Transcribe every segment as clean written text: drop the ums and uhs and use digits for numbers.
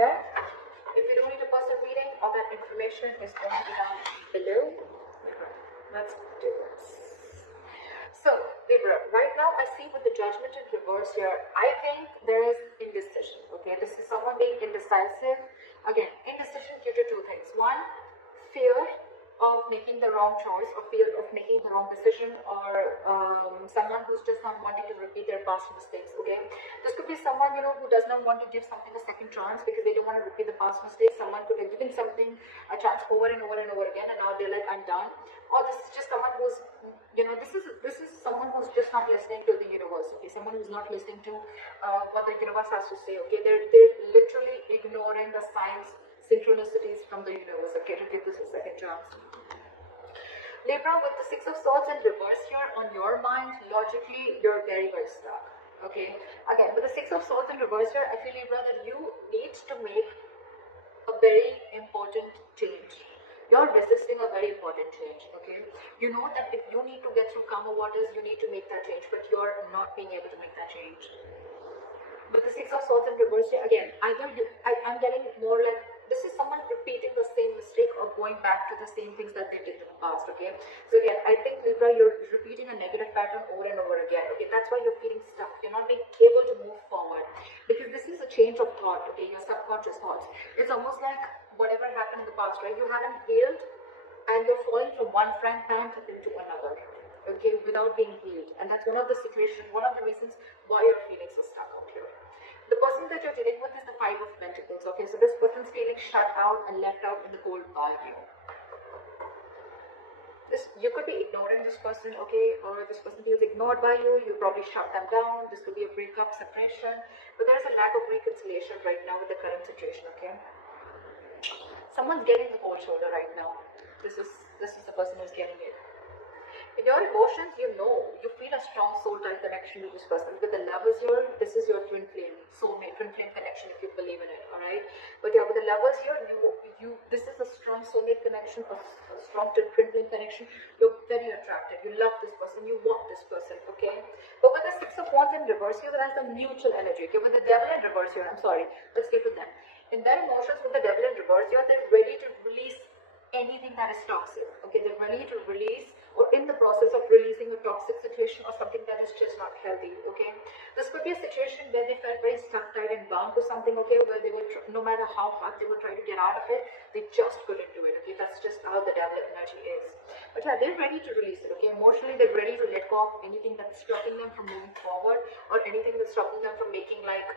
okay? If you don't need a personal reading, all that information is going to be down below. Let's do this. So, Libra, right now I see with the Judgment in reverse here, I think there is indecision, okay? This is someone being indecisive. Again, indecision due to two things. One, fear of making the wrong choice, or fear of making the wrong decision, or someone who's just not wanting to repeat their past mistakes, okay? This could be someone, you know, who does not want to give something a second chance because they don't want to repeat the past mistakes. Someone could have given something a chance over and over and over again, and now they're like, I'm done. Or this is just someone who's, you know, this is someone who's just not listening to the universe, okay? Someone who's not listening to what the universe has to say, okay? They're literally ignoring the signs, synchronicities from the universe, okay, to give this a second chance. Libra, with the Six of Swords in reverse here, on your mind, logically, you're very, very stuck, okay? Again, with the Six of Swords in reverse here, I feel, Libra, that you need to make a very important change. You're resisting a very important change, okay? You know that if you need to get through calmer waters, you need to make that change, but you're not being able to make that change. With the Six of Swords in reverse here, again, either I'm getting more like, this is someone repeating the same mistake or going back to the same things that they did in the past, okay? So again, I think, Libra, you're repeating a negative pattern over and over again, okay? That's why you're feeling stuck. You're not being able to move forward because this is a change of thought, okay? Your subconscious thoughts. It's almost like whatever happened in the past, right? You haven't healed and you're falling from one frying pan into another, okay, without being healed. And that's one of the situations, one of the reasons why you're feeling so stuck out here. The person that you're dealing with is the Five of Pentacles, okay? So this person's feeling shut out and left out in the cold by you. You could be ignoring this person, okay? Or this person feels ignored by you. You probably shut them down. This could be a breakup, separation. But there's a lack of reconciliation right now with the current situation, okay? Someone's getting the cold shoulder right now. This is the person who's getting it. In your emotions, you know, you feel a strong soul-type connection with this person. With the Lovers here, this is your twin flame, soulmate, twin flame connection if you believe in it, alright? But yeah, with the Lovers here, this is a strong soulmate connection, a strong twin flame connection. You're very attracted. You love this person. You want this person, okay? But with the Six of Wands in reverse here, that's the mutual energy, okay? With the Devil in reverse here, I'm sorry, let's get to them. In their emotions, with the Devil in reverse here, they're ready to release anything that is toxic, okay? They're ready to release or in the process of releasing a toxic situation or something that is just not healthy, okay? This could be a situation where they felt very stuck, tied and bound to something, okay, where they would, no matter how hard they would try to get out of it, they just couldn't do it, okay? That's just how the Devil energy is. But yeah, they're ready to release it, okay? Emotionally, they're ready to let go of anything that's stopping them from moving forward or anything that's stopping them from making, like,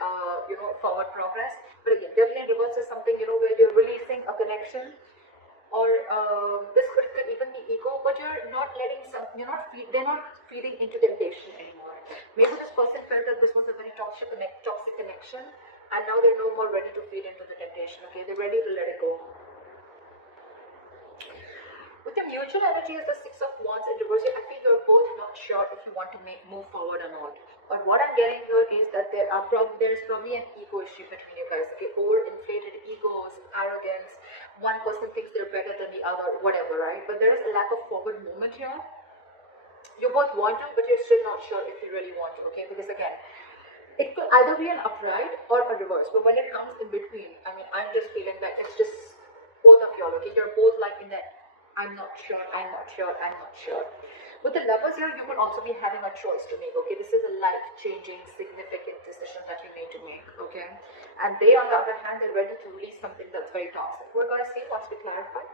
you know, forward progress. But again, Devil in reverse is something, you know, where you're releasing a connection, or this could even be ego, but you're not letting they're not feeding into temptation anymore. Maybe this person felt that this was a very toxic connection, and now they're no more ready to feed into the temptation, okay? They're ready to let it go. With the mutual energy as the Six of Wands in reverse, I think you're both not sure if you want to move forward or not. But what I'm getting here is that there's probably an ego issue between you guys, okay? Overinflated egos, arrogance. One person thinks they're better than the other, whatever, right? But there is a lack of forward movement here. You both want to, but you're still not sure if you really want to, okay? Because again, it could either be an upright or a reverse. But when it comes in between, I mean, I'm just feeling that it's just both of y'all, okay? You're both like in that, I'm not sure, I'm not sure, I'm not sure. With the Lovers here, you could also be having a choice to make, okay? This is a life-changing, significant decision that you need to make, okay? And they, on the other hand, they're ready to release something that's very toxic. We're going to see once we clarify.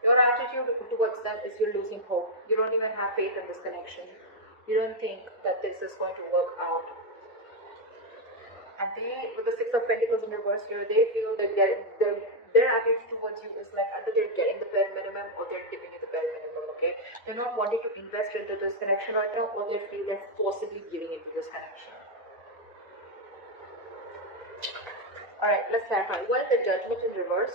Your attitude towards them is you're losing hope. You don't even have faith in this connection. You don't think that this is going to work out. And they, with the Six of Pentacles in reverse here, they feel that their attitude towards you is like either they're getting the bare minimum or they're giving you the bare minimum, okay? They're not wanting to invest into this connection right now, or they feel they're forcibly giving into this connection. Alright, let's clarify. Well, the Judgment in reverse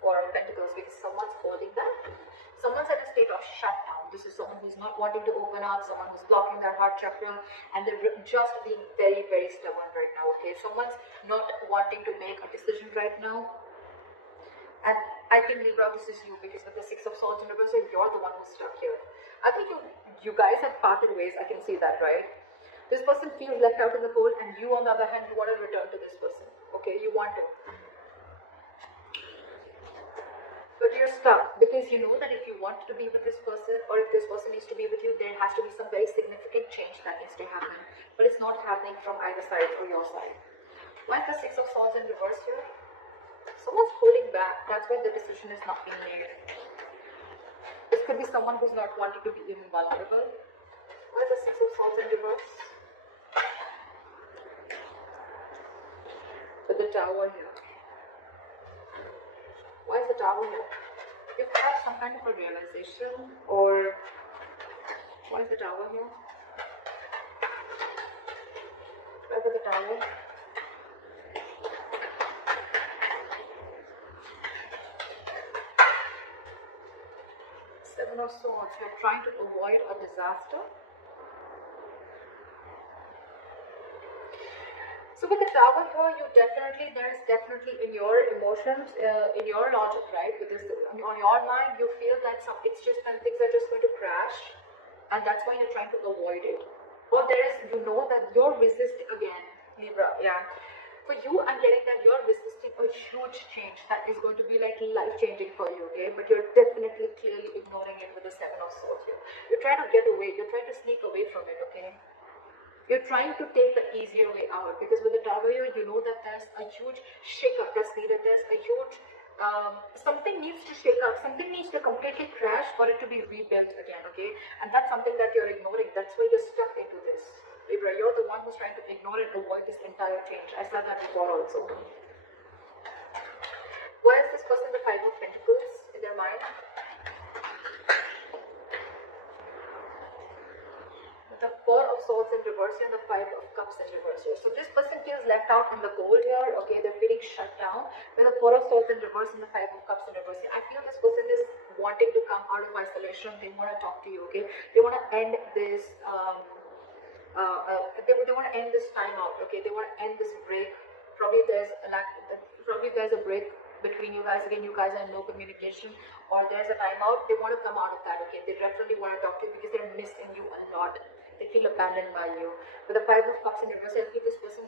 for Pentacles, because someone's holding that. Someone's at a state of shutdown. This is someone who's not wanting to open up, someone who's blocking their heart chakra, and they're just being very, very stubborn right now, okay? Someone's not wanting to make a decision right now. And I think, Libra, this is you, because with the Six of Swords in reverse, you're the one who's stuck here. I think you guys have parted ways. I can see that, right? This person feels left out in the cold, and you on the other hand, you want to return to this person. Okay, you want to. But you're stuck because you know that if you want to be with this person, or if this person needs to be with you, there has to be some very significant change that needs to happen. But it's not happening from either side or your side. Why is the Six of Swords in reverse here? Someone's holding back. That's why the decision is not being made. This could be someone who's not wanting to be even vulnerable. Why is the Six of Swords in reverse? With the Tower here. Why is the Tower here? You've had some kind of a realization, or why is the Tower here? Why is the Tower? Seven of Swords. You're trying to avoid a disaster. So with the Tower here, there is definitely in your emotions, in your logic, right? With this, on your mind, you feel that things are just going to crash, and that's why you're trying to avoid it. Or you know that you're resisting again, Libra. Yeah. For you, I'm getting that you're resisting a huge change that is going to be like life-changing for you, okay? But you're definitely clearly ignoring it with the Seven of Swords here. You're trying to get away. You're trying to sneak away from it, okay? You're trying to take the easier way out, because with the Tower here, you know that there's a huge shake-up that's needed. There's a huge, something needs to shake up. Something needs to completely crash for it to be rebuilt again, okay? And that's something that you're ignoring. That's why you're stuck into this. Libra, you're the one who's trying to ignore and avoid this entire change. I said that before also. Why is this person the Five of Pentacles in their mind? The Four of Swords in reverse and the Five of Cups in reverse here. So this person feels left out in the cold here, okay? They're feeling shut down with the Four of Swords in reverse and the Five of Cups in reverse here. I feel this person is wanting to come out of isolation. They want to talk to you, okay? They want to end this, they want to end this time out, okay? They want to end this break. Probably there's a break between you guys. Again, you guys are in no communication, or there's a timeout. They want to come out of that, okay? They definitely want to talk to you because they're missing you a lot. They feel abandoned by you. With the Five of Cups in reverse, I feel this person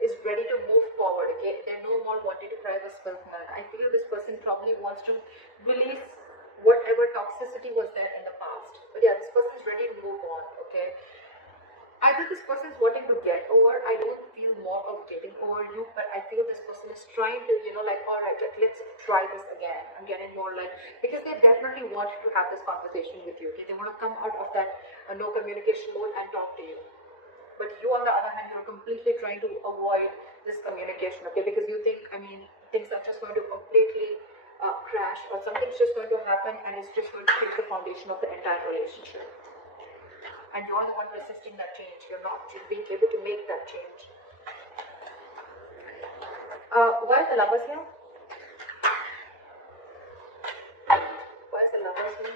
is ready to move forward, okay? They're no more wanting to cry or spill milk. I feel this person probably wants to release whatever toxicity was there in the past. But yeah, this person is ready to move on, okay? Either this person is wanting to get over. I don't feel more of getting over you, but I feel this person is trying to, like, all right, let's try this again. I'm getting more like, because they definitely want to have this conversation with you, okay? They want to come out of that no communication mode and talk to you. But you, on the other hand, you're completely trying to avoid this communication, okay? Because you think, things are just going to completely crash, or something's just going to happen and it's just going to kill the foundation of the entire relationship. And you're the one resisting that change. You're not being able to make that change. Why is the Lovers here? Why is the Lovers here?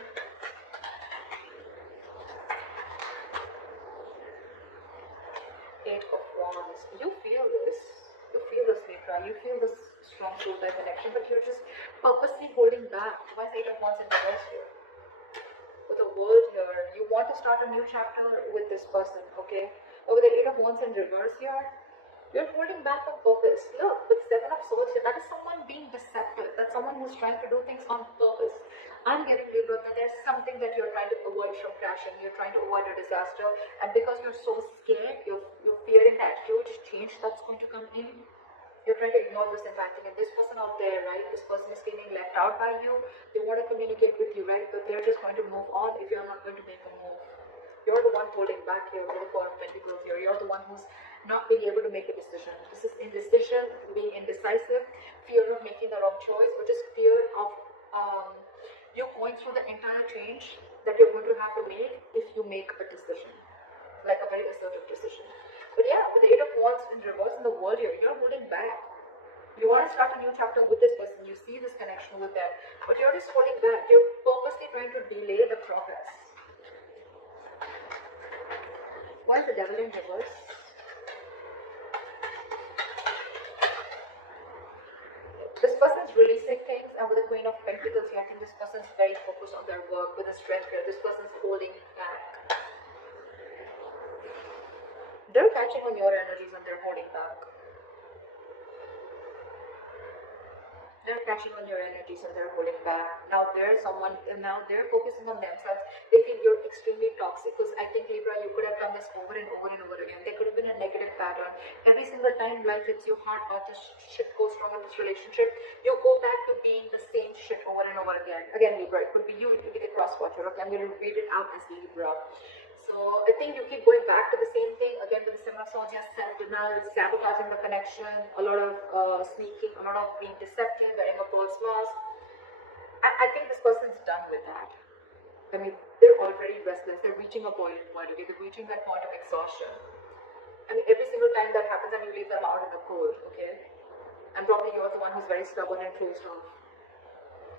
Eight of Wands. You feel this. You feel this, Libra. You feel this strong soul type connection, but you're just purposely holding back. Why is Eight of Wands in reverse here? With the World here, you want to start a new chapter with this person, okay? But with the Eight of Wands in reverse here, you're holding back on purpose. Look, with Seven of Swords here, that is someone being deceptive. That's someone who's trying to do things on purpose. I'm getting, Libra, that there's something that you're trying to avoid from crashing. You're trying to avoid a disaster, and because you're so scared, you're fearing that huge change that's going to come in. You're trying to ignore this entire thing, and this person out there, right? This person is feeling left out by you. They want to communicate with you, right? But they're just going to move on if you're not going to make a move. You're the one holding back here with the Four of Pentacles here. You're the one who's not being able to make a decision. This is indecision, being indecisive, fear of making the wrong choice, or just fear of you going through the entire change that you're going to have to make if you make a decision, like a very assertive decision. But yeah, with the Eight of Wands in reverse in the World here, you're holding back. You want to start a new chapter with this person. You see this connection with them, but you're just holding back. You're purposely trying to delay the progress. Why is the Devil in reverse? This person is releasing things, and with the Queen of Pentacles here, I think this person is very focused on their work. With the Strength here, this person is holding back. They're catching on your energies and they're holding back. They're catching on your energies and they're holding back. Now they're focusing on themselves. They feel you're extremely toxic, because I think, Libra, you could have done this over and over and over again. There could have been a negative pattern. Every single time life hits you hard or this shit goes wrong in this relationship, you go back to being the same shit over and over again. Again, Libra, it could be you, it could be the cross watcher. Okay, I'm going to read it out as Libra. So I think you keep going back to the same thing again with the Seven of Swords. Self-denial, sabotaging the connection, a lot of sneaking, a lot of being deceptive, wearing a false mask. I think this person's done with that. I mean, they're already restless. They're reaching a boiling point. Okay, they're reaching that point of exhaustion. I mean, every single time that happens, and you leave them out in the cold. Okay, and probably you're the one who's very stubborn and closed off.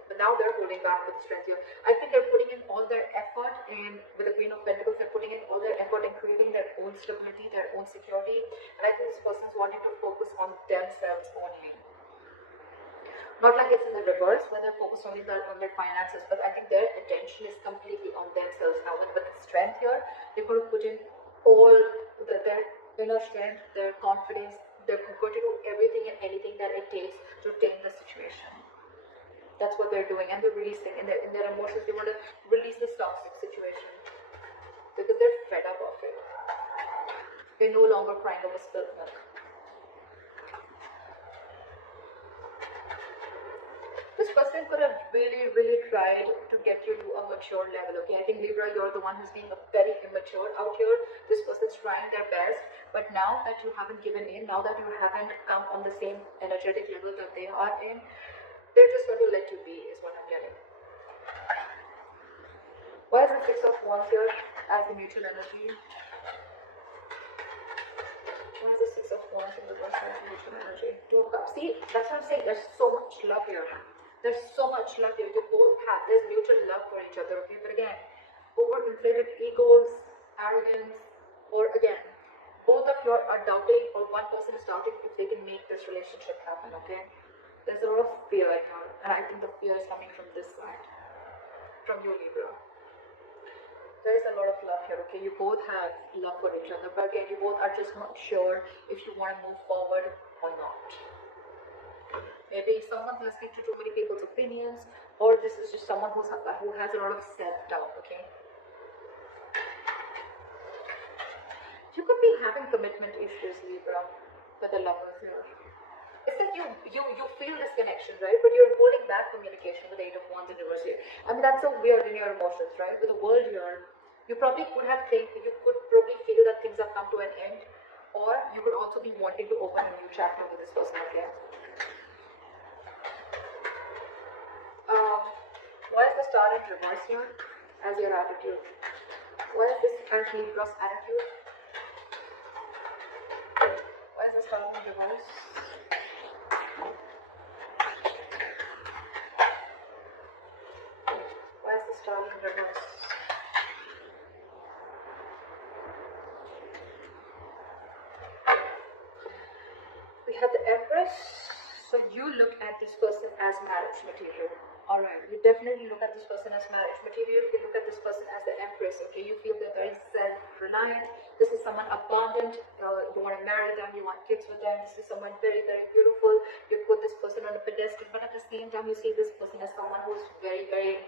But now they're holding back with strength here. I think they're putting in all their effort in, with the Queen of Pentacles, they're putting in all their effort in creating their own stability, their own security. And I think this person's wanting to focus on themselves only. Not like it's in the reverse, where they're focused only on their finances, but I think their attention is completely on themselves now. With the strength here, they're going to put in all their inner strength, their confidence. They're going to do everything and anything that it takes to tame the situation. That's what they're doing, and they're releasing in their emotions. They want to release this toxic situation because they're fed up of it. They're no longer crying over spilled milk. This person could have really, really tried to get you to a mature level. Okay, I think, Libra, you're the one who's being very immature out here. This person's trying their best, but now that you haven't given in, now that you haven't come on the same energetic level that they are in, they're just going to let you be, is what I'm getting. Why is the Six of Wands here as the mutual energy? Why is the Six of Wands in the reverse as the mutual energy? Two of Cups. See, that's what I'm saying. There's so much love here. There's so much love here. You both have. There's mutual love for each other. Okay, but again, overinflated egos, arrogance, or again, both of you are doubting, or one person is doubting if they can make this relationship happen. Okay. There's a lot of fear here, and I think the fear is coming from this side, from you, Libra. There is a lot of love here, okay? You both have love for each other, but again, you both are just not sure if you want to move forward or not. Maybe someone's listening to too many people's opinions, or this is just someone who has a lot of self-doubt, okay? You could be having commitment issues, Libra, with the lovers here. It's like you feel this connection, right? But you're holding back communication with the Eight of Wands in reverse here. I mean, that's so weird in your emotions, right? With the world here, you could probably feel that things have come to an end, or you could also be wanting to open a new chapter with this person, okay? Why is the Star in reverse here as your attitude? Why is this as Libra's attitude? Why is the Star in reverse? Why is the Star in reverse? We have the Empress. So you look at this person as marriage material. Alright, you definitely look at this person as marriage material. You look at this person as the Empress. Okay, you feel they're very self-reliant. This is someone abundant. You want to marry them. You want kids with them. This is someone very, very beautiful. You put this person on a pedestal, but at the same time, you see this person as someone who's very, very.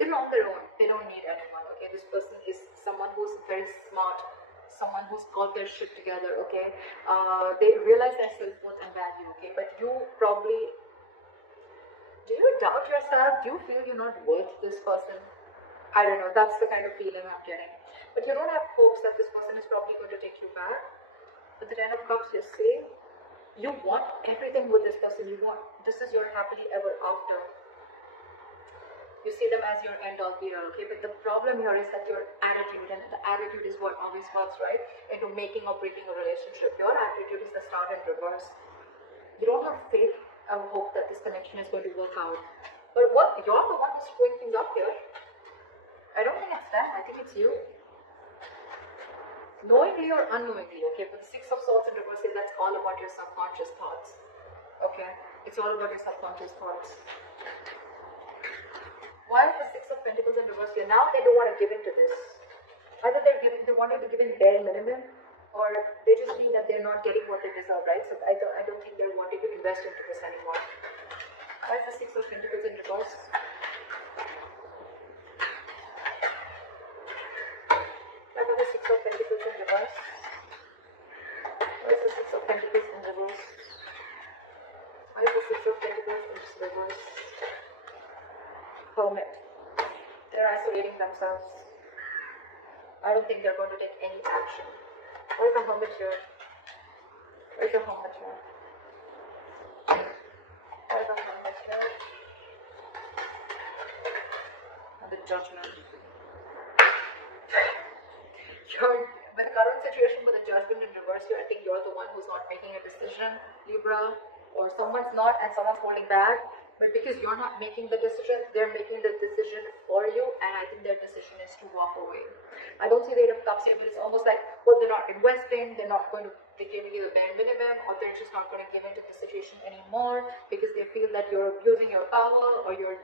They're on their own. They don't need anyone. Okay, this person is someone who's very smart. Someone who's got their shit together. Okay, they realize their self-worth and value. Okay, but you probably. Do you doubt yourself? Do you feel you're not worth this person? I don't know. That's the kind of feeling I'm getting. But you don't have hopes that this person is probably going to take you back. But the Ten of Cups, you see, you want everything with this person. You want. This is your happily ever after. You see them as your end-all be-all, okay? But the problem here is that your attitude, and the attitude is what always works, right? Into making or breaking a relationship. Your attitude is the Star in reverse. You don't have faith or hope that this connection is going to work out. But what? You're the one who's screwing things up here. I don't think it's them. I think it's you. Knowingly or unknowingly, okay? But the Six of Swords in reverse, that's all about your subconscious thoughts. Okay? It's all about your subconscious thoughts. Why is the Six of Pentacles in reverse here? Now they don't want to give in to this. Either they wanted to give in bare minimum, or they just feel that they're not getting what they deserve, right? So I don't think they're wanting to invest into this anymore. Why is the Six of Pentacles in reverse? Why is the Six of Pentacles in reverse? Why is the Six of Pentacles in reverse? Why is the Six of Pentacles in reverse? Hermit. They're isolating themselves. I don't think they're going to take any action. Why is the Hermit here? Why is the Hermit here? Why is the Hermit here? And the Judgment. With the current situation with the Judgment in reverse here, I think you're the one who's not making a decision, Libra, or someone's not and someone's holding back. But because you're not making the decision, they're making the decision for you, and I think their decision is to walk away. I don't see the Eight of Cups here, but it's almost like, well, they're not investing, they're not going to be giving you the bare minimum, or they're just not going to give into the situation anymore because they feel that you're abusing your power, or you're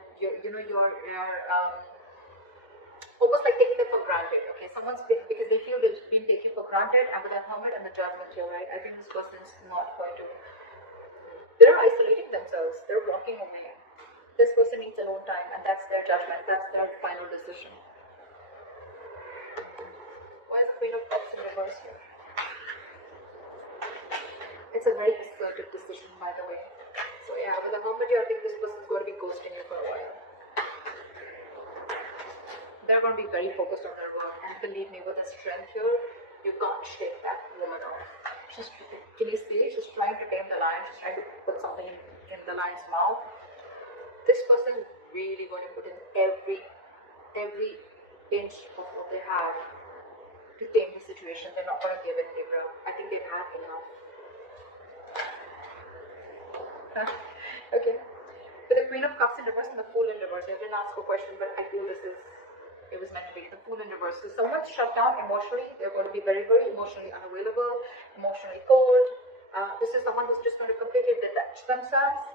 almost like taking them for granted. Okay, because they feel they've been taken for granted, and with the Hermit and the Judgment here, right? I think this person's not going to. They're isolating themselves. They're walking away. This person needs alone time, and that's their judgment. That's their final decision. Why is the Queen of Cups in reverse here? It's a very assertive decision, by the way. So yeah, with the Hermit here, I think this person's going to be ghosting you for a while. They're going to be very focused on their work, and believe me, with the strength here, you can't shake that woman off. Can you see? She's trying to tame the lion. She's trying to put something in the lion's mouth. This person is really going to put in every inch of what they have to tame the situation. They're not going to give in, Libra. I think they've had enough. Okay. With the Queen of Cups in reverse and the Fool in reverse, I didn't ask a question, but I feel it was meant to be. The Fool in reverse. So someone's shut down emotionally. They're going to be very, very emotionally unavailable, emotionally cold. This is someone who's just going to completely detach themselves.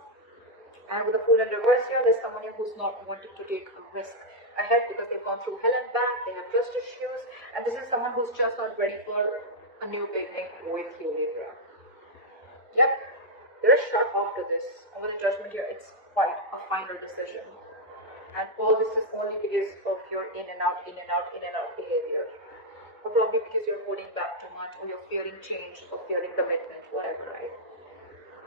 And with the Fool in reverse here, there's someone here who's not wanting to take a risk ahead because they've gone through hell and back. They have trust issues. And this is someone who's just not ready for a new beginning with you, Libra. Yep. They're shut after this. And with the Judgment here, it's quite a final decision. And all this is only because of your in and out behavior. Or probably because you're holding back too much, or you're fearing change, or fearing commitment, whatever, right?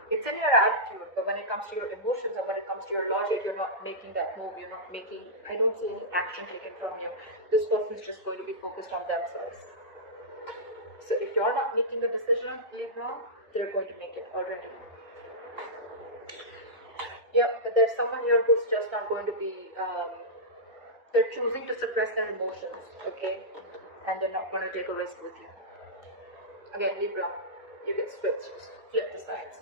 It's in your attitude, but when it comes to your emotions, or when it comes to your logic, you're not making that move, I don't see any action taken from you. This person is just going to be focused on themselves. So if you're not making a decision, Libra, they're going to make it already. Yeah, but there's someone here who's just not going to be, they're choosing to suppress their emotions, okay? And they're not going to take a risk with you. Again, Libra, you get switched, flip the sides.